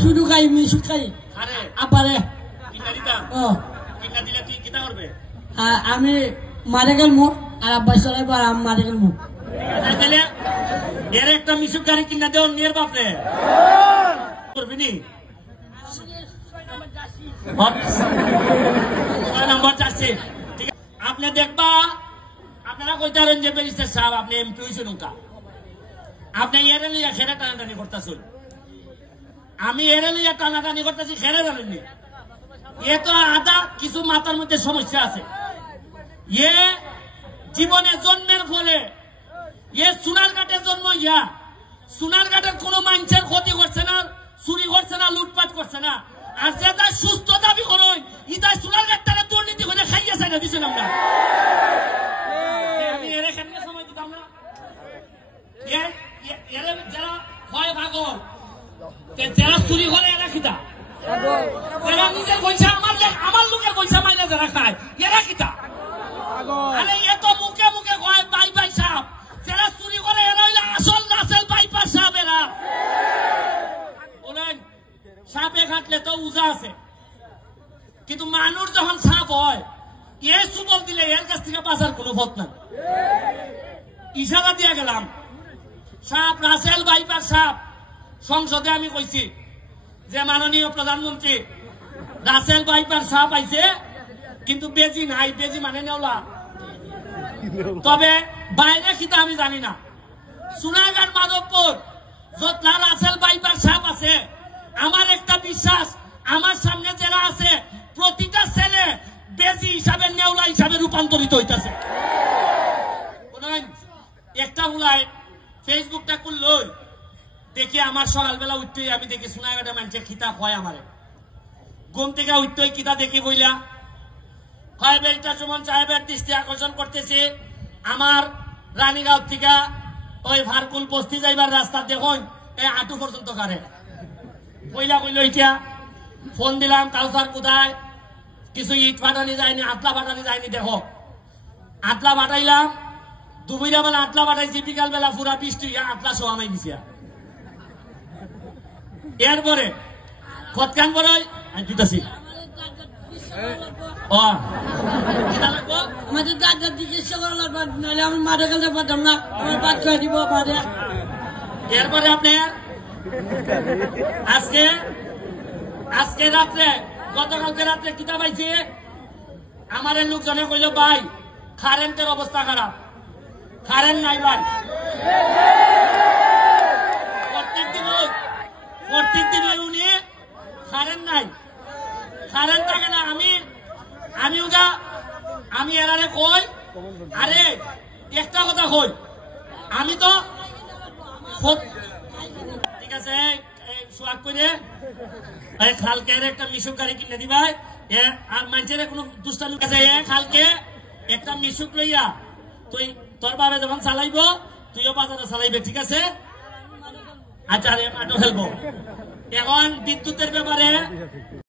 শুধু খাই মিশুক খাই আপারে আমি মারে গেলমু আর আব্বা চলাইবো আর আমি মারে গেলমু এর একটা মিশুক গাড়ি কিনা দেওয়ার নিয়ে বাপরে করবি নি নম্বর চাচ্ছি ঠিক আছে আপনি দেখবা আপনারা কইতে পারেন যে ব্যারিস্টার সাহেব আপনি এমপি হয়েছেন নৌকা আপনি এরে লইয়া খেরে টানাটানি করতেছেন আমি এরে লইয়া টানাটানি করতেছি খেরে জানেননি এ তো আদা কিছু মাথার মধ্যে সমস্যা আছে এ জীবনে জন্মের ফলে এ সোনারঘাটে জন্ম ইয়া সোনারঘাটের কোন মানুষের ক্ষতি করছে না চুরি করছে না লুটপাট করছে না আর যেটা সুস্থ দাবি করুন ইটা সোনারঘাটটারে দুর্নীতি করে খাইয়া চাই না দিচ্ছেন আমরা আমি এর এখানে সময় দিতাম না যারা হয় পাগল যারা চুরি করে এরা খিতা যারা নিজের পয়সা আমার লোকের পয়সা মাইনা যারা খায় এরা খিতা আরে এ তো মুখে মুখে কয় বাই বাই সাপ যারা চুরি করে এরা হইলে আসল নাসেল বাইপাস সাপ এরা বলেন সাপে কাটলে তো উজা আছে কিন্তু মানুষ যখন সাপ হয় এ সুবল দিলে এর কাছ থেকে বাঁচার কোনো পথ না ইশারা দিয়ে গেলাম সাপ রাসেল বাইপাস সাপ সংসদে আমি কইছি যে মাননীয় প্রধানমন্ত্রী রাসেল বাইপাস সাপ আইছে কিন্তু বেজি নাই বেজি মানে নেওলা তবে বাইরে খিতা আমি জানি না সোনারঘাট মাধবপুর যতলা রাসেল বাইপাস সাপ আছে আমার একটা বিশ্বাস আমার সামনে যারা আছে প্রতিটা ছেলে বেজি হিসাবে নেওলা হিসাবে রূপান্তরিত হইতাছে একটা উলাই ফেসবুকটা করলো দেখি আমার সকালবেলা উঠতে আমি দেখি সোনারঘাটে মানুষের খিতা হয় আমারে ঘুম থেকে উঠতে কিতা দেখি বইলা হয় ব্যারিস্টার সুমন সাহেবের দৃষ্টি আকর্ষণ করতেছে আমার রানীগাঁও থেকে ওই ভারকুল বস্তি যাইবার রাস্তা দেখুন এই আটু পর্যন্ত কারে পয়লা কইল ইটা ফোন দিলাম কাউসার কোথায় কিছু ইট ফাটানি যায়নি আটলা ফাটানি যায়নি দেখো আটলা ফাটাইলাম দুপুরা বেলা আটলা ফাটাইছি বিকাল বেলা পুরা বৃষ্টি আটলা সোয়ামাই দিছি এরপরে কতখান বড় আমি দিতেছি আমাদের দাদার চিকিৎসা করা লাগবে নাহলে আমি মাঠে খেলতে পারতাম না আমার বাদ খেয়ে দিব মাঠে এরপরে আপনি আজকে রাত্রে গতকালকে রাত্রে কিতা পাইছি আমার লোকজনে কইল ভাই কারেন্টের অবস্থা খারাপ কারেন্ট নাই ভাই প্রত্যেক দিন উনি কারেন্ট নাই কারেন্ট থাকে না আমি এরারে কই আরে একটা কথা কই আমি তো ঠিক আছে সোয়াগ করে খালকে একটা মিশুক গাড়ি কিনে দিবাই আর মানুষের কোনো দুষ্টামি কাছে খালকে একটা মিশুক লইয়া তুই তোর বাবা যখন চালাইব তুইও বাজারে চালাইবে ঠিক আছে আচ্ছা মাঠও খেলবো এখন বিদ্যুতের ব্যাপারে